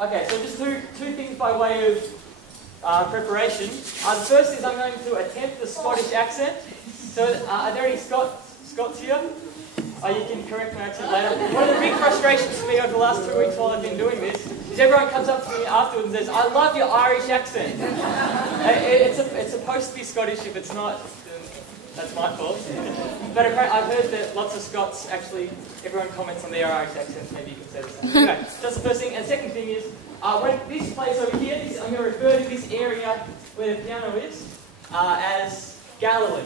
Okay, so just two things by way of preparation. The first is I'm going to attempt the Scottish accent. So are there any Scots here? You can correct my accent later. One of the big frustrations for me over the last 2 weeks while I've been doing this is everyone comes up to me afterwards and says, "I love your Irish accent." It's supposed to be Scottish. If it's not, then that's my fault. But I've heard that lots of Scots actually, everyone comments on their Irish accents. Maybe you can say the same. Anyway, that's the first thing. And the second thing is, when this place over here, I'm going to refer to this area where the piano is as Galilee.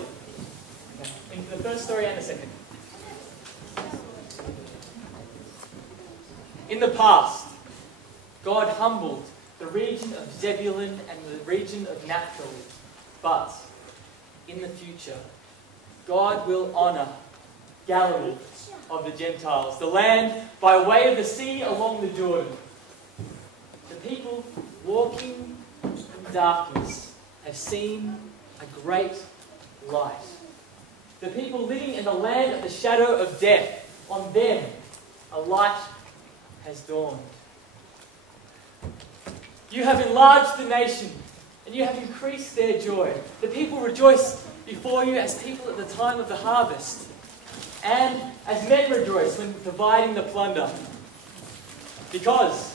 Okay. In the first story and the second. In the past, God humbled the region of Zebulun and the region of Naphtali. But in the future, God will honour Galilee of the Gentiles, the land by way of the sea along the Jordan. The people walking in darkness have seen a great light. The people living in the land of the shadow of death, on them a light has dawned. You have enlarged the nation, and you have increased their joy. The people rejoice before you as people at the time of the harvest, and as men rejoice when dividing the plunder. Because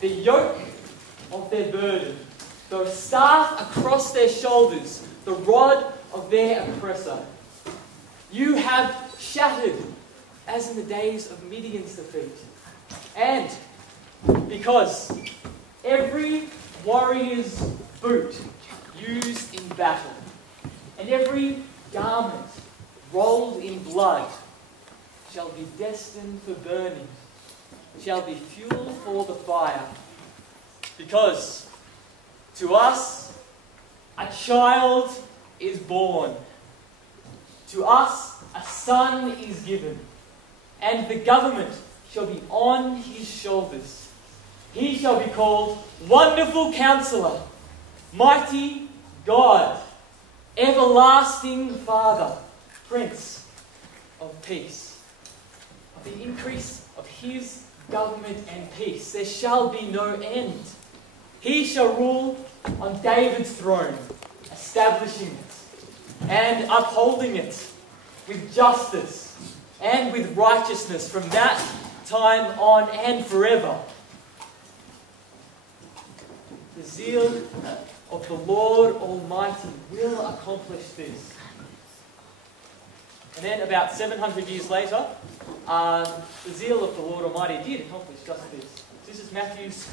the yoke of their burden, the staff across their shoulders, the rod of their oppressor, you have shattered as in the days of Midian's defeat. And because every warrior's boot used in battle and every garment rolled in blood shall be destined for burning, shall be fuel for the fire. Because to us a child is born, to us a son is given, and the government shall be on his shoulders. He shall be called Wonderful Counselor, Mighty God, Everlasting Father, Prince of Peace. Of the increase of his government and peace there shall be no end. He shall rule on David's throne, establishing it and upholding it with justice and with righteousness from that time on and forever. The zeal of the Lord Almighty will accomplish this. And then about 700 years later, the zeal of the Lord Almighty did accomplish just this. This is Matthew's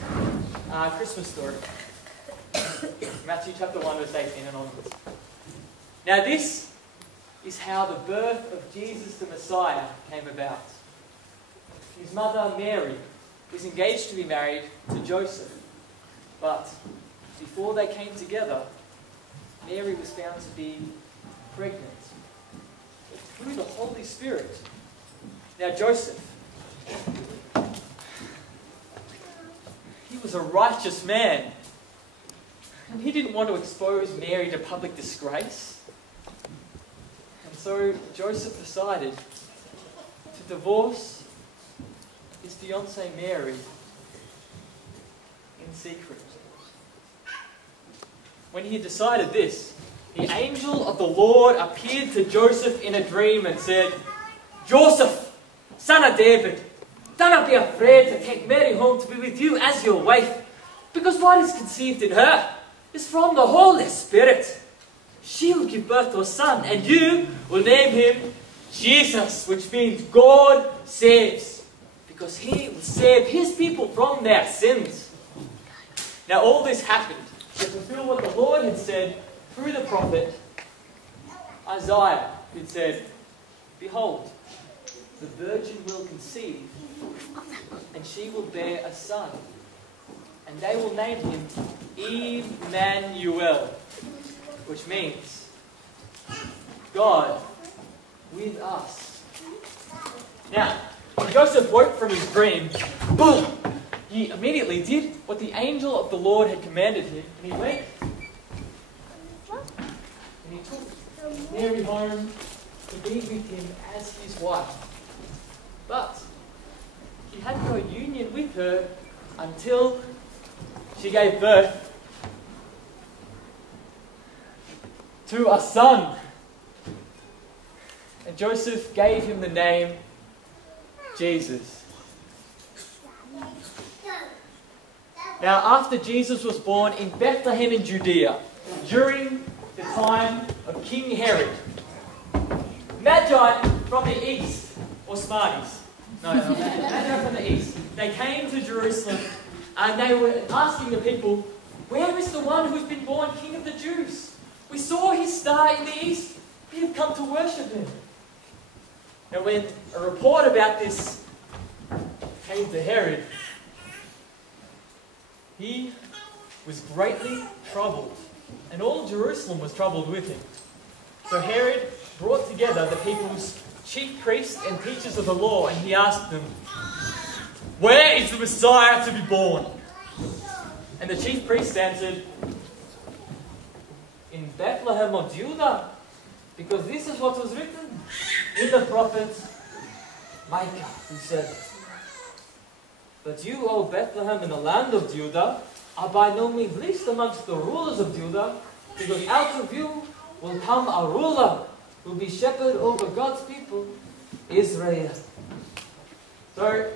Christmas story. Matthew chapter 1 verse 18 and onwards. Now this is how the birth of Jesus the Messiah came about. His mother Mary was engaged to be married to Joseph. But before they came together, Mary was found to be pregnant through the Holy Spirit. Now Joseph, he was a righteous man, and he didn't want to expose Mary to public disgrace. And so Joseph decided to divorce his fiancée Mary in secret. When he decided this, the angel of the Lord appeared to Joseph in a dream and said, "Joseph, son of David, do not be afraid to take Mary home to be with you as your wife, because what is conceived in her is from the Holy Spirit. She will give birth to a son, and you will name him Jesus, which means God saves, because he will save his people from their sins." Now all this happened to fulfill what the Lord had said through the prophet Isaiah, who said, "Behold, the virgin will conceive, and she will bear a son, and they will name him Emmanuel," which means God with us. Now, when Joseph woke from his dream, boom, he immediately did what the angel of the Lord had commanded him, and he went and he took Mary home to be with him as his wife. But he had no union with her until she gave birth to a son. And Joseph gave him the name Jesus. Now, after Jesus was born in Bethlehem in Judea, during the time of King Herod, Magi from the east, or Smarties, Magi from the east, they came to Jerusalem and they were asking the people, "Where is the one who's been born King of the Jews? We saw his star in the east. We have come to worship him." And when a report about this came to Herod, he was greatly troubled, and all Jerusalem was troubled with him. So Herod brought together the people's chief priests and teachers of the law, and he asked them, "Where is the Messiah to be born?" And the chief priests answered, "In Bethlehem of Judah, because this is what was written in the prophet Micah, who said, 'But you, O Bethlehem, in the land of Judah, are by no means least amongst the rulers of Judah, because out of you will come a ruler who will be shepherd over God's people, Israel.'" So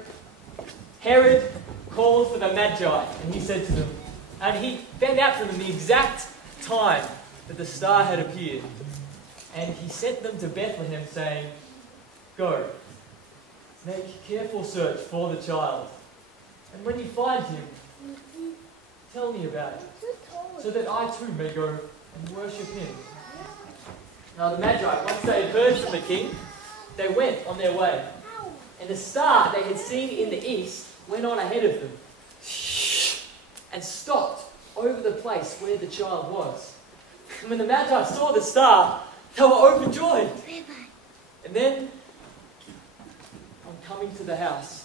Herod called for the Magi, and he said to them, and he found out from them the exact time that the star had appeared. And he sent them to Bethlehem, saying, "Go, make careful search for the child. And when you find him, tell me about it, so that I too may go and worship him." Now the Magi, once they had heard from the king, they went on their way. And the star they had seen in the east went on ahead of them and stopped over the place where the child was. And when the Magi saw the star, they were overjoyed. And then, on coming to the house,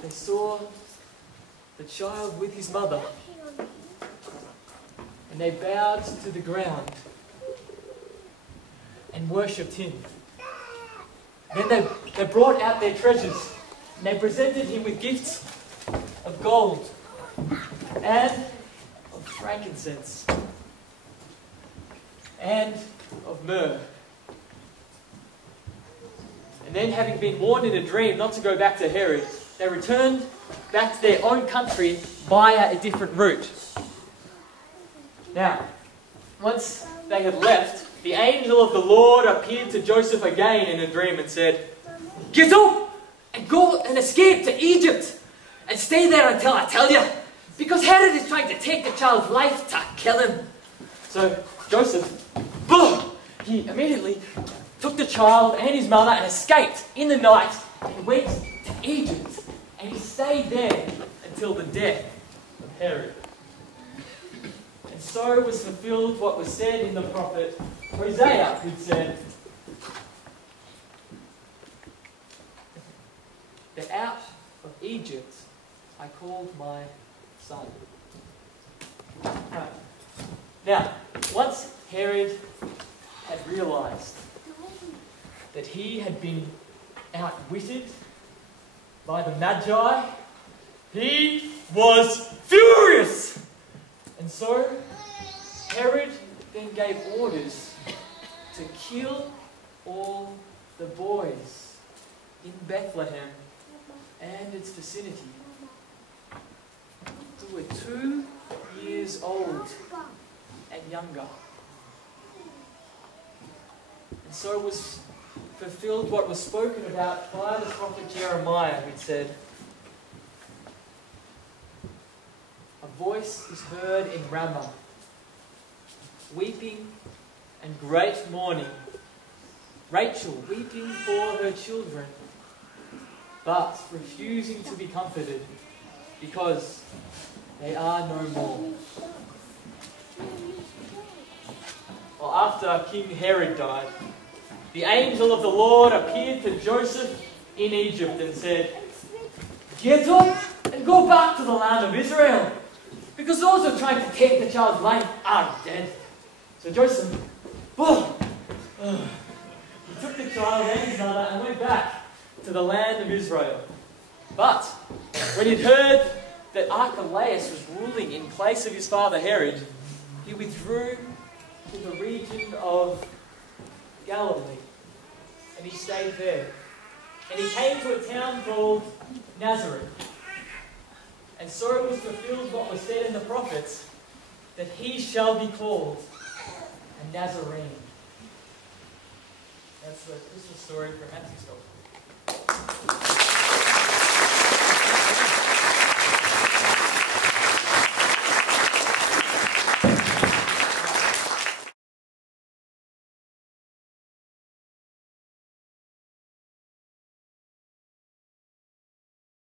they saw the child with his mother, and they bowed to the ground and worshipped him. Then they brought out their treasures, and they presented him with gifts of gold and of frankincense and of myrrh. And then, having been warned in a dream not to go back to Herod, they returned back to their own country via a different route. Now, once they had left, the angel of the Lord appeared to Joseph again in a dream and said, "Get up and go and escape to Egypt and stay there until I tell you, because Herod is trying to take the child's life to kill him." So Joseph, he immediately took the child and his mother and escaped in the night and went to Egypt. And he stayed there until the death of Herod. And so was fulfilled what was said in the prophet Hosea, who said, "That out of Egypt I called my son." Right. Now, once Herod had realized that he had been outwitted by the Magi, he was furious. And so Herod then gave orders to kill all the boys in Bethlehem and its vicinity who were 2 years old and younger. And so was fulfilled what was spoken about by the prophet Jeremiah, who said, "A voice is heard in Ramah, weeping and great mourning, Rachel weeping for her children, but refusing to be comforted, because they are no more." Well, after King Herod died, the angel of the Lord appeared to Joseph in Egypt and said, "Get up and go back to the land of Israel, because those who are trying to take the child's life are dead." So Joseph, he took the child and his mother and went back to the land of Israel. But when he'd heard that Archelaus was ruling in place of his father Herod, he withdrew to the region of Galilee, and he stayed there. And he came to a town called Nazareth. And so it was fulfilled what was said in the prophets, that he shall be called a Nazarene. That's the Christmas story from Matthew's Gospel.